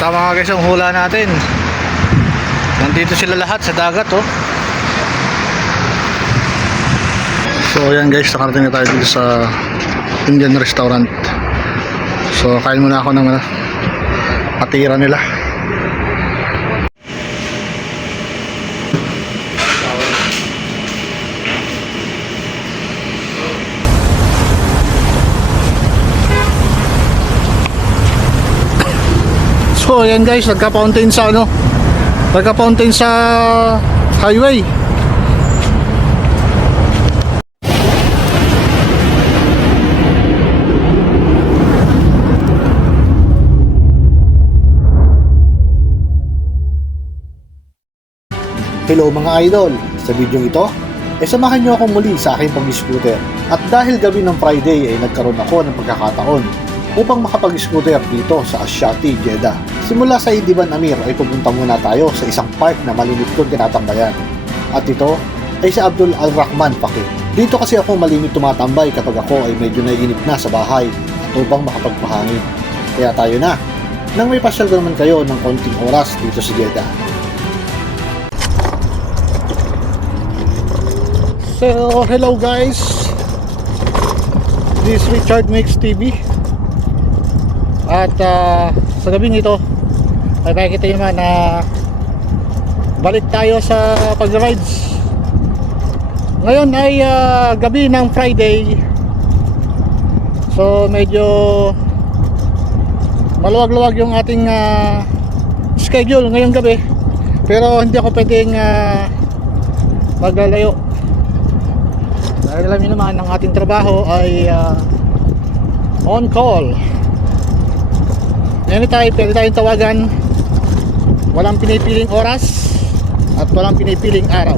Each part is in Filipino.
tama nga guys ang hula natin. Nandito sila lahat sa dagat oh. So ayan guys, nakarating na tayo dito sa Indian restaurant. So kain muna ako ng patira nila. So ayan guys, nagka-fountain sa nagka-fountain sa highway. Hello mga idol! Sa video ito, samahan nyo akong muli sa aking pag-scooter. At dahil gabi ng Friday ay nagkaroon ako ng pagkakataon upang makapag-scooter dito sa Asyati, Jeddah. Simula sa Idiban Amir ay pupunta muna tayo sa isang park na malimit kong tinatambayan. At ito ay sa Abdul Al-Rahman Fakir. Dito kasi ako malimit tumatambay kapag ako ay medyo naiinip na sa bahay at upang makapagpahangin. Kaya tayo na, nang may pasyal naman kayo ng konting oras dito sa Jeddah. So, hello guys. This is Richard Mix TV. At sa gabing ito ay makikita nyo na balik tayo sa pag-rides. Ngayon ay gabi ng Friday. So medyo maluwag-luwag yung ating schedule ngayong gabi. Pero hindi ako pwedeng maglalayo. Dahil alam niyo naman ang ating trabaho ay on call. Anytime pwede tayong tawagan. Walang pinipiling oras at walang pinipiling araw.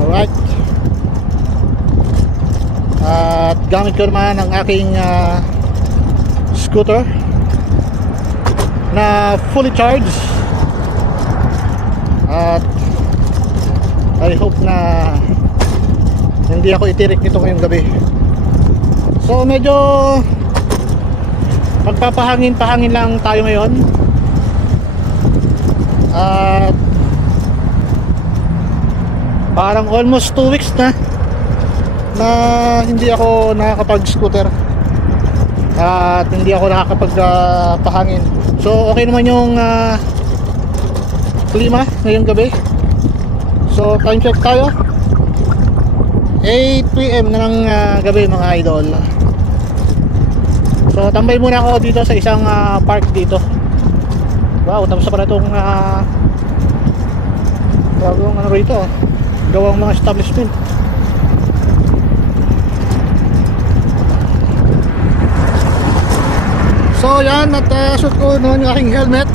Alright. At gamit ko naman ang aking scooter na fully charged. At I hope na hindi ako itirik nito ngayong gabi. So medyo magpapahangin-pahangin lang tayo ngayon. At parang almost 2 weeks na hindi ako nakakapag-scooter at hindi ako nakakapag-pahangin. So okay naman yung klima ngayong gabi. So time check tayo, 8 PM na ng gabi mga idol. So tambay muna ako dito sa isang park dito. Wow, tapos pa na itong bagong rito, gawang mga establishment. So yan, at shoot ko noon yung aking helmet.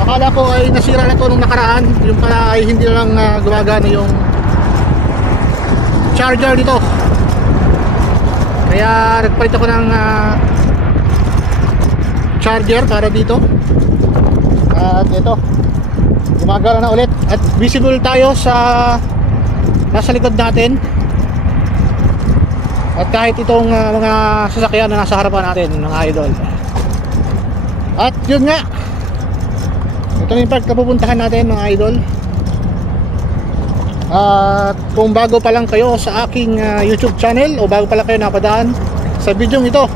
Akala ko ay nasira na ito nung nakaraan. Yung pala ay hindi lang gumagana yung charger dito. Kaya nagpalit ako ng charger para dito. At ito, gumagana na ulit. At visible tayo sa nasa likod natin. At kahit itong mga sasakyan na nasa harapan natin, mga idol. At yun nga, ito na yung park na pupuntahan natin mga idol. At kung bago pa lang kayo sa aking YouTube channel o bago pa lang kayo napadaan sa video ito,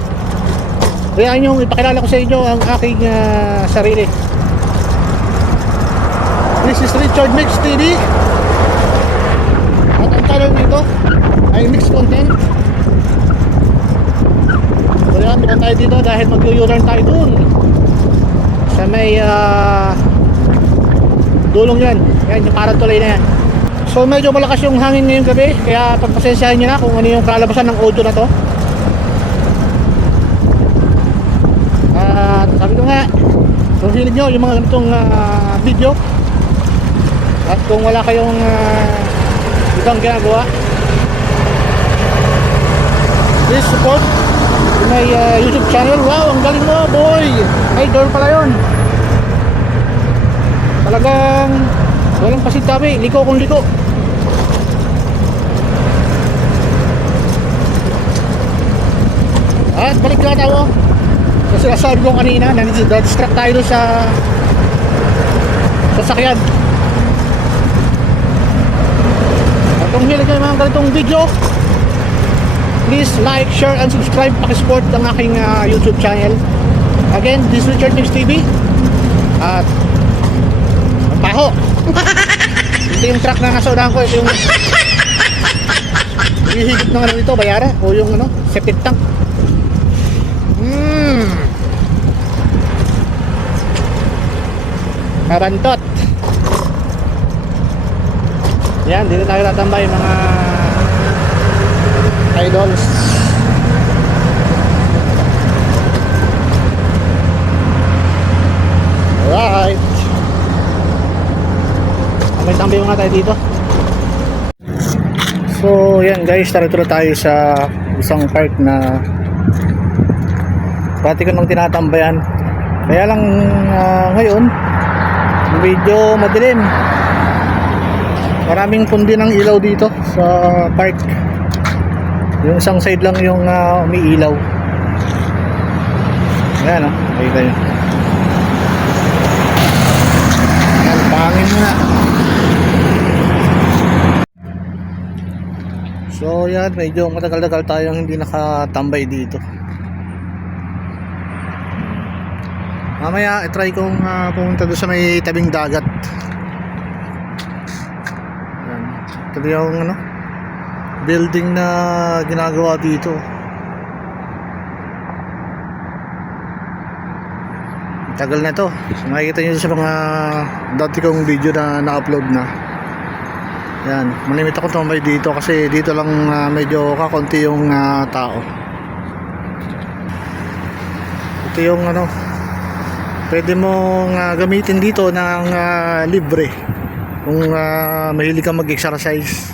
kaya nyo ipakilala ko sa inyo ang aking sarili. This is Richard Mix TV. At ang channel nito ay Mix Content. So yan, bukan tayo dito dahil mag-u-turn tayo dun sa may dulong yan. Yan yung parang tulay na yan. So medyo malakas yung hangin ngayong gabi, kaya pagpasensyahan nyo na kung ano yung kalabasan ng audio na to. At sabi ko nga, kung hilig nyo yung mga ganitong video, at kung wala kayong ibang ginagawa, please support my YouTube channel. Wow, ang galing mo boy! Idol pala yun. Talagang walang pasintabi, liko kung liko. At balik nga tayo. Kasi sinasabi ko kanina, na-distract tayo doon sa sasakyan. At kung hilig kayo mga ganitong video, please like, share, and subscribe. Pakisupport ang aking YouTube channel. Again, this is Richard Mix TV. At ang baho. Ito yung truck na nasa unahan ko. Ito yung hihigit ng ano dito, bayara. O yung ano, septic tank. Mabantot. Yan, dito tayo tatambay mga idols. Alright. May tambay muna tayo dito. So yan guys, tara tayo sa isang park na pati ko nang tinatambayan. Kaya lang ngayon medyo madilim. Maraming pundi ng ilaw dito sa park. Yung isang side lang yung umiilaw. Ayan o, nakita nyo. Ayan, pangin muna. So yan, medyo matagal-tagal tayong hindi nakatambay dito. Mamaya i-try kong pumunta doon sa may tabing dagat. Ayan. Ito yung ano, building na ginagawa dito. Tagal na to. So, makikita nyo sa mga dati kong video na na-upload na. Yan, malimit ako tumambay dito kasi dito lang medyo kakonti yung tao. Ito yung ano, pwede mong gamitin dito ng libre kung mahilig kang mag-exercise.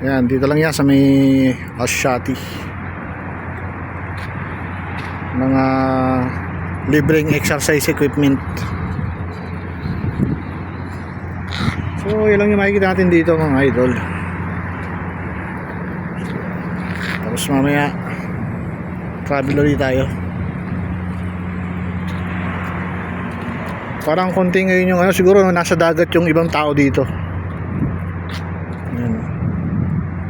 Yan, dito lang yan sa may Asyati. Mga libreng exercise equipment. So yun lang yung makikita natin dito mga idol. Tapos mamaya travel ulit tayo. Parang konti ngayon yung ano, siguro nasa dagat yung ibang tao dito. Ayan.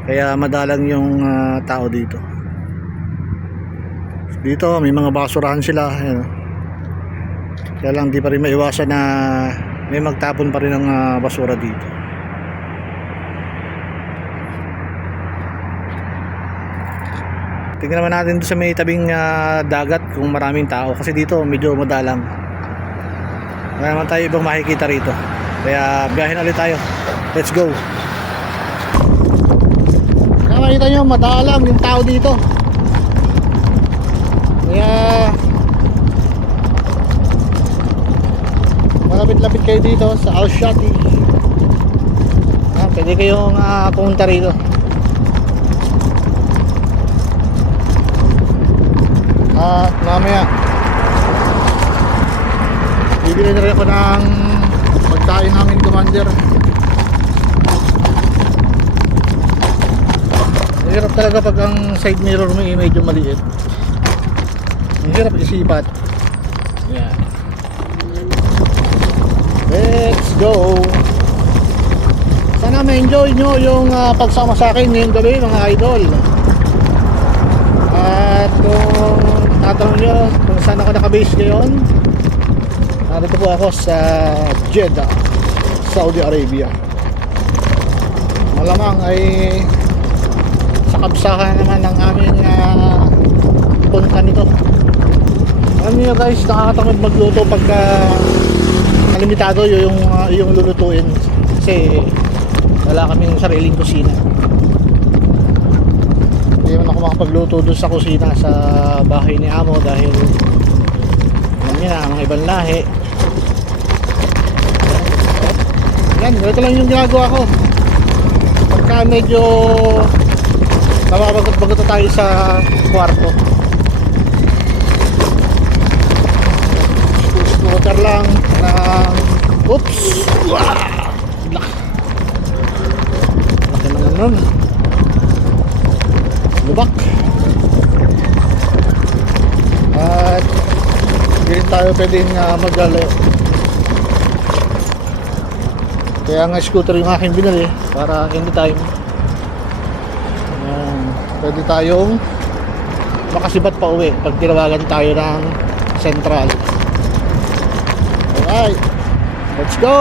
Kaya madalang yung tao dito. Dito may mga basurahan sila. Ayan. Kaya lang di pa rin maiwasan na may magtapon pa rin ng basura dito. Tingnan naman natin sa may tabing dagat kung maraming tao. Kasi dito medyo madalang. Wala naman tayo ibang makikita rito. Kaya biyahin ulit tayo. Let's go. Nakakita nyo madalang yung tao dito. Kaya malapit-lapit kayo dito sa Asyati. Pwede kayong pumunta rito. At mamaya bibili na rin ako ng pagkain namin, Commander. Mahirap talaga pag ang side mirror mo medyo maliit. Mahirap isipat. Yan. Let's go. Sana ma-enjoy nyo yung pagsama sa akin ngayong gabi mga idol. At kung tatanong nyo kung saan ako nakabase ngayon, narito po ako sa Jeddah, Saudi Arabia. Malamang ay sa kabsahan naman ng aming punta nito. Alam niyo guys, nakakatamad magluto pagka limitado yung lulutuin kasi wala kaming sariling kusina. Hindi naman ako makapagluto doon sa kusina sa bahay ni Amo dahil alam niyo na, mga ibang lahi. Yan, ito lang yung ginagawa ko pagka medyo nababagot-bagot tayo sa kwarto. Scooter lang na oops, laki na nun, lubak. tayo pwedeng maglalayo. Kaya nga scooter yung aking binili para anytime pwede tayong makasibat pa uwi pag tinawagan tayo ng Central. Alright, let's go!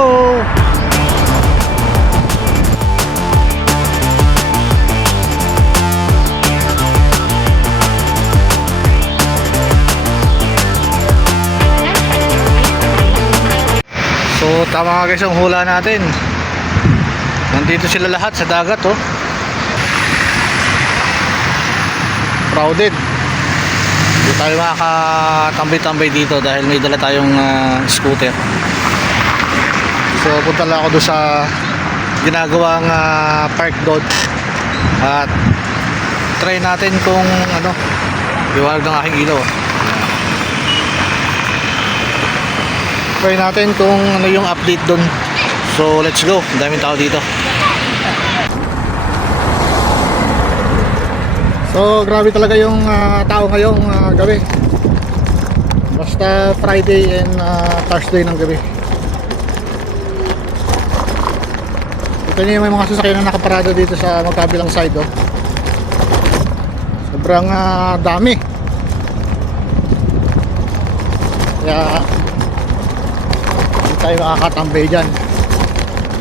So tama nga guys ang hula natin. Nandito sila lahat sa dagat oh. Crowded. Hindi tayo makakatambay-tambay dito dahil may dala tayong scooter. So punta lang ako doon sa ginagawang park doon. At try natin kung ano, liwanag ng aking ilaw. Try natin kung ano yung update doon. So let's go. Ang daming tao dito. So grabe talaga yung tao ngayong gabi. Basta Friday and Thursday ng gabi. Ito niyo may mga sasakyan na nakaparada dito sa magkabilang side oh. Sobrang dami. Kaya hindi tayo makakatambay dyan.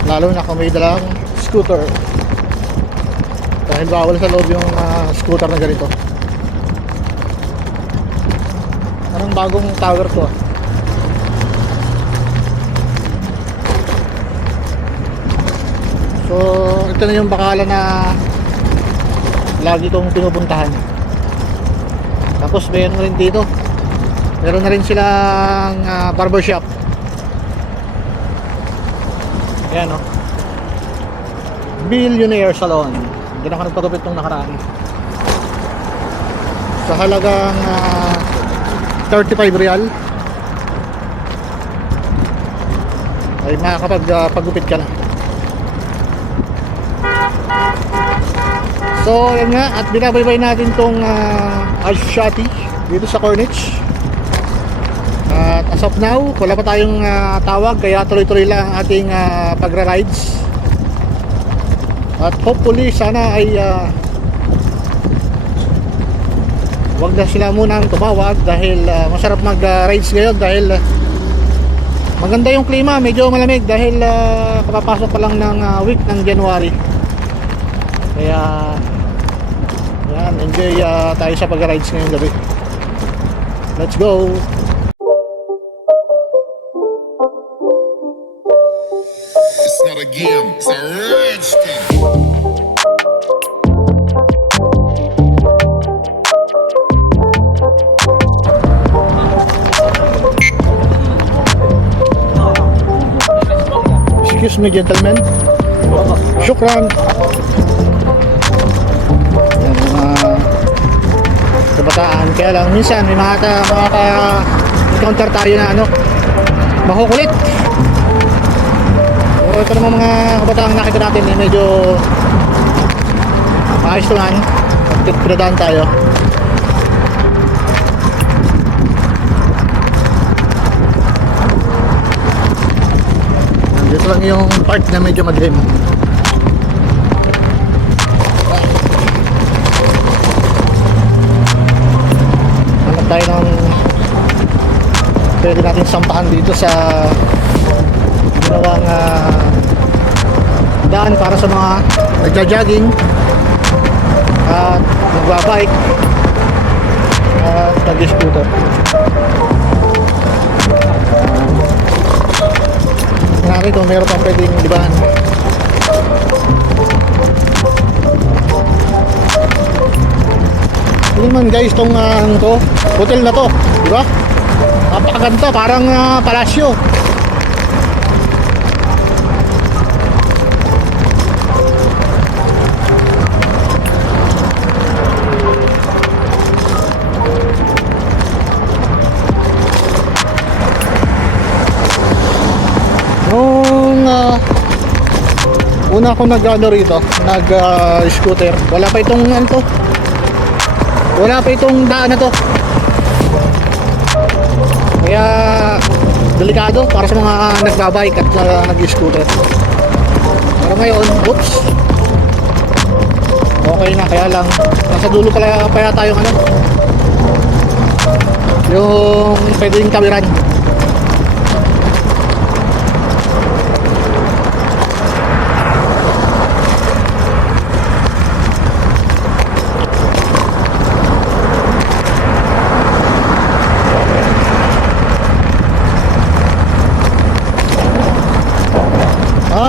Lalo na kung may dalang scooter. Dahil bawal sa loob yung scooter na ganito. Anong bagong tower to? So ito na yung bakalan na lagi kong pinupuntahan. Tapos mayroon na rin dito. Meron na rin silang barbershop. Ayan o. Billionaire Salon. Diyan ako nagpagupit nung nakaraan. Sa halagang 35 real ay makakapagpagupit ka na. So yan nga, at binabaybay natin tong Ashati dito sa Corniche. At as of now, wala pa tayong tawag, kaya tuloy-tuloy lang ang ating pagra-rides. At hopefully sana ay wag na sila munang tumawag dahil masarap mag-rides ngayon dahil maganda yung klima, medyo malamig dahil kapapasok pa lang ng week ng January. Kaya yan, enjoy tayo sa pag-rides ngayong gabi. Let's go! It's not a game, it's a rich thing. Excuse me gentlemen. Shukran. Yan, mga kabataan. Kaya lang minsan may encounter tayo na ano, makukulit. Pero ito naman mga kabataan nakita natin eh, medyo maayos naman. Pinadaan tayo. Dito lang yung part na medyo madilim. Hanap tayo ng pwede natin sampahan dito sa ginawang daan para sa mga nagja-jogging at nagbabike at nag-scooter. Namin kung meron pang pwedeng libahan. Hindi naman guys tong hotel na to, di ba? Napakaganda, parang palasyo. Una akong nag-ano rito, nag-scooter. Wala pa itong ano to. Wala pa itong daan na to. Kaya delikado para sa mga nagbabike at nag-scooter. Pero ngayon, oops, okay na. Kaya lang nasa dulo pala pa yata yung ano, yung pwedeng kawiran.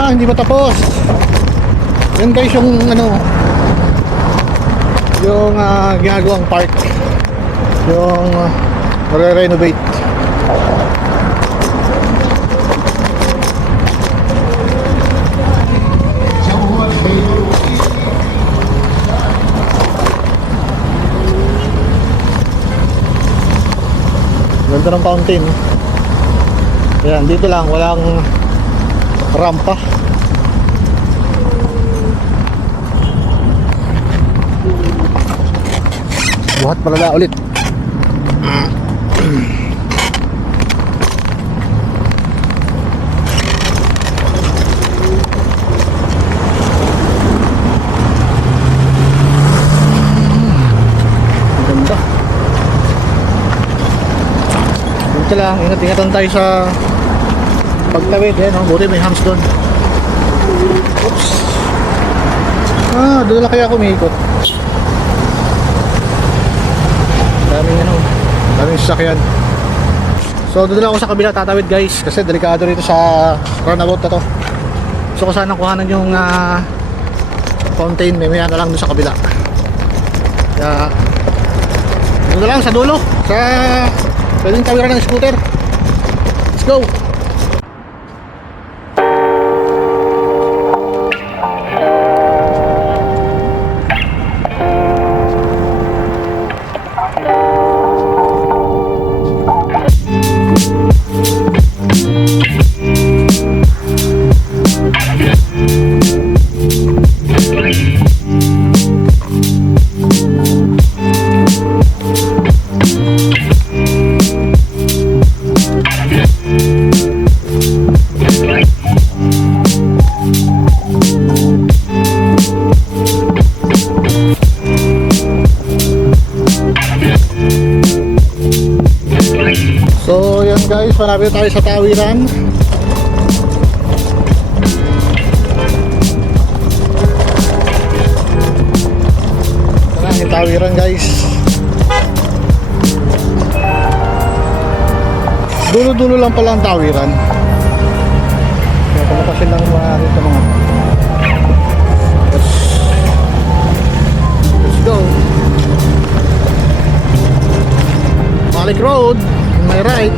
Hindi pa tapos. Yan guys yung ano, yung ginagawang park, yung re-renovate. Ganda ng fountain. Yan, dito lang walang rampa. Buhat palala ulit. Ganda. Dito lang, ingat-ingatan tayo sa pagtawid. Yan, buti may hams doon. Oops. Doon na kaya ako umiikot. Daming sasakyan. So doon lang ako sa kabila tatawid guys, kasi delikado rito sa roundabout na to. So kung saan nakuhanan yung fountain, may na lang doon sa kabila. Kaya doon na lang sa dulo, sa pwedeng tawiran ng scooter. Let's go! So yan guys, malapit tayo sa tawiran. Ito na yung tawiran guys. Dulo-dulo lang pala ang tawiran. Kaya palapasin lang mga rito mga. Let's go. Malik Road, on my right.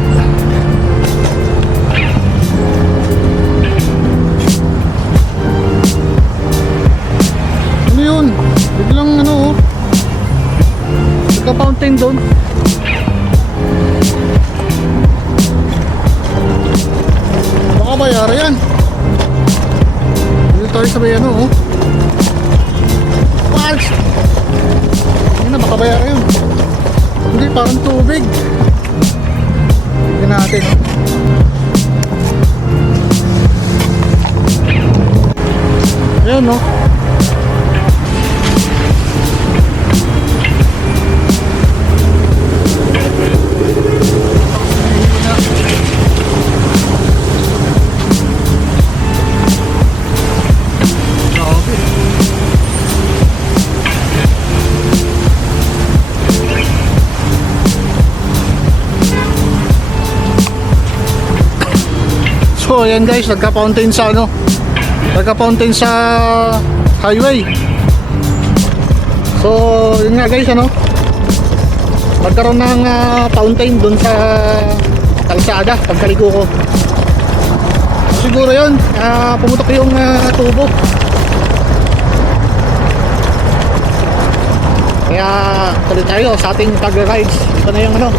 Ano yun? Biglang ano oh, nagka-fountain doon. Baka bayara yan. Dito tayo sa may ano oh. Pals! Hindi na, baka bayara yun. Hindi, parang tubig. Tignan natin. Ayan no. So ayan guys, nagka-fountain sa ano, nagka-fountain sa highway. So yun nga guys, ano, nagkaroon ng fountain dun sa kalsada pagkaliko ko. Siguro yun, pumutok yung tubo. Kaya tuloy tayo sa ating pag-rides. Ito na yung ano,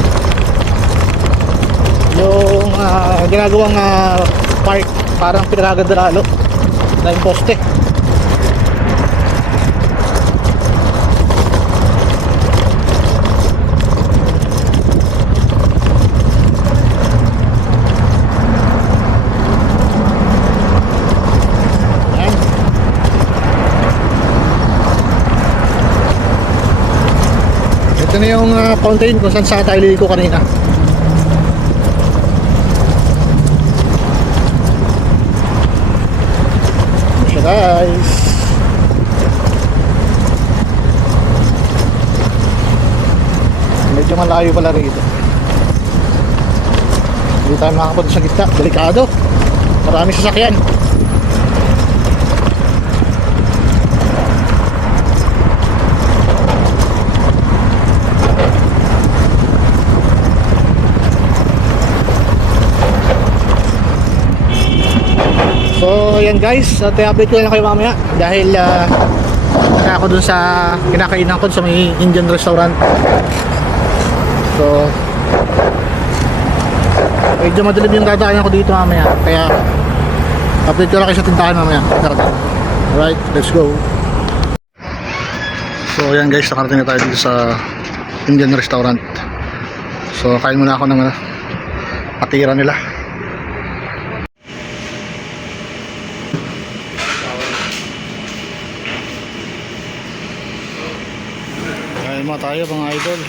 yung ginagawang park, parang pinagaganda lalo na yung poste. fountain kung saan tayo liliko kanina. Ano siya guys? Medyo malayo pala rito. Hindi tayo makakapunta sa gitna, delikado. Marami sasakyan. So yan guys, i-update ko lang kayo mamaya dahil punta ako dun sa kinakainan ko sa may Indian restaurant. So medyo madilim yung dadaanan ko dito mamaya, kaya update ko lang kayo sa tindahan mamaya. Alright, let's go. So yan guys, nakarating na tayo dito sa Indian restaurant. So kain muna ako ng patira nila. Kain muna tayo mga idol.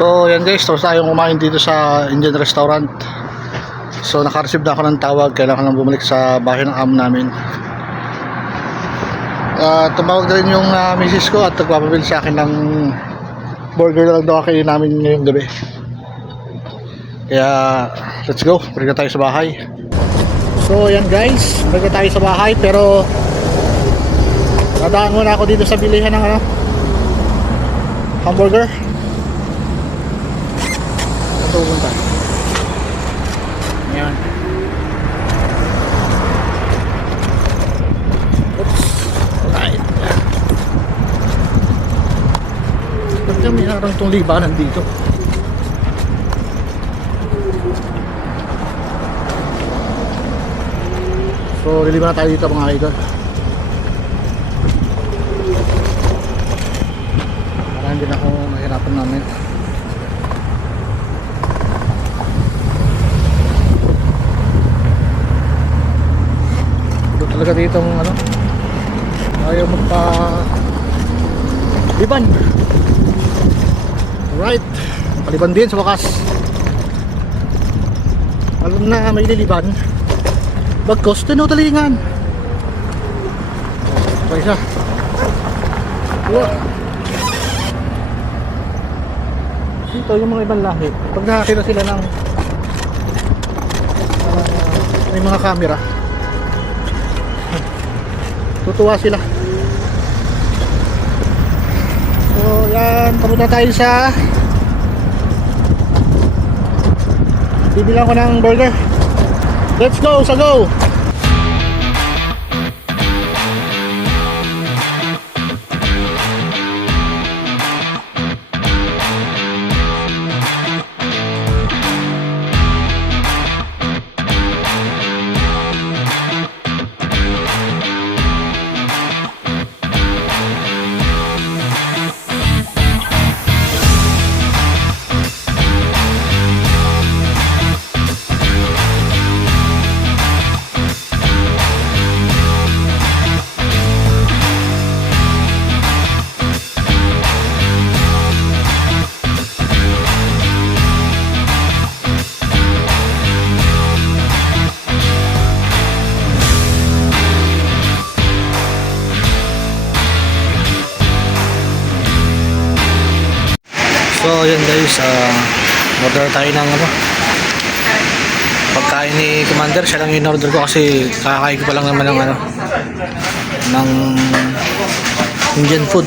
So yan guys, tapos tayong kumain dito sa Indian restaurant. So naka-receive na ako ng tawag, kailangan lang bumalik sa bahay ng amo namin. Tumawag na rin yung misis ko at nagpapabili sa akin ng burger na lang daw kainin namin ngayong gabi. Kaya let's go, balik na tayo sa bahay. So yan guys, balik na tayo sa bahay, pero dadaan muna ako dito sa bilihan ng hamburger. Ito punta. Ayan. Oops. Alright. Ba't kami harang itong libanan dito? So, liliban na tayo dito mga idol. Parang din ako mahirapan namin. Talaga ditong ayaw magpa liban. Alright, paliban din sa wakas. Alam na may liliban, bagkos tinutalingan. So isa dito yung mga ibang lahi, pag nakakita sila ng may mga camera, tutuwa sila. So yan, papunta tayo sa bibilang ko ng burger. Let's go, sa go! So yun guys, order tayo ng pagkain ni Commander. Siya lang in-order ko kasi kakain ko pa lang naman ng ng Indian food,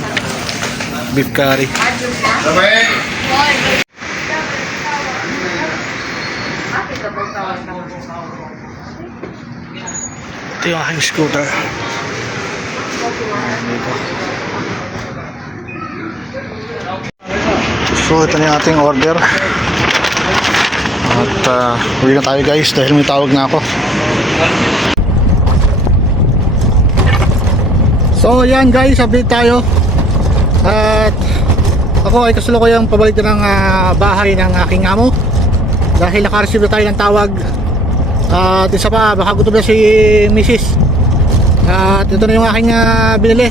beef curry. Ito yung aking scooter. So ito na yung ating order. At uwi na tayo guys dahil may tawag na ako. So yan guys, update tayo. At ako ay kasalukuyang pabalik na ng bahay ng aking amo dahil naka-receive na tayo ng tawag. At isa pa, baka gutom na si Mrs. At ito na yung aking binili.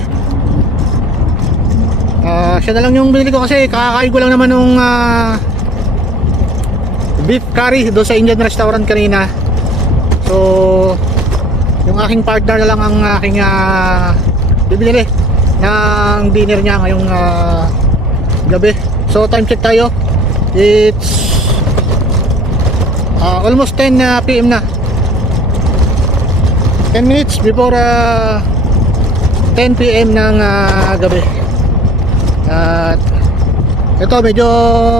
Siya na lang yung binili ko kasi kakakain ko lang naman nung beef curry doon sa Indian restaurant kanina. So yung aking partner na lang ang aking bibili ng dinner niya ngayong gabi. So time check tayo, it's almost 10 PM na, 10 minutes before 10 PM ng gabi. At ito medyo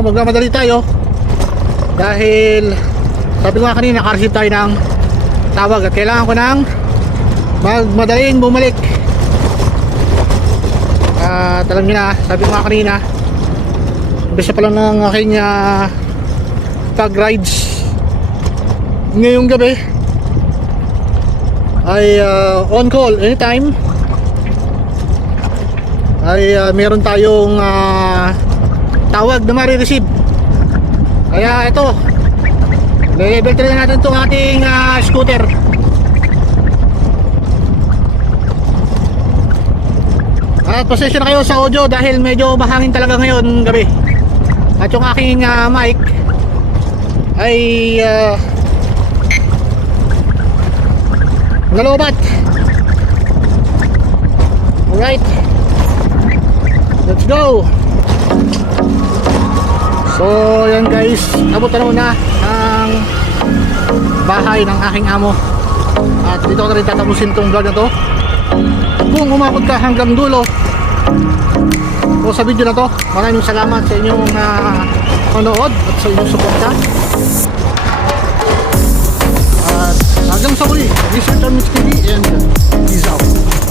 magmamadali tayo dahil sabi ko nga kanina naka-receive tayo ng tawag at kailangan ko ng magmadaling bumalik. At alam nyo na, sabi ko nga kanina, umpisa pa lang ng aking pag rides ngayong gabi ay on call anytime ay meron tayong tawag na marireceive. Kaya ito, level 3 na natin itong ating scooter. At pasensya na kayo sa audio dahil medyo mahangin talaga ngayon gabi. At yung aking mic ay nalobat. Alright, let's go. So yan guys, abot na muna ang bahay ng aking amo. At dito ko na rin tatapusin itong vlog na to. Kung umabot ka hanggang dulo o sa video na to, maraming salamat sa inyong panood at sa inyong suporta. At hanggang sa muli, this is Mix TV and peace out.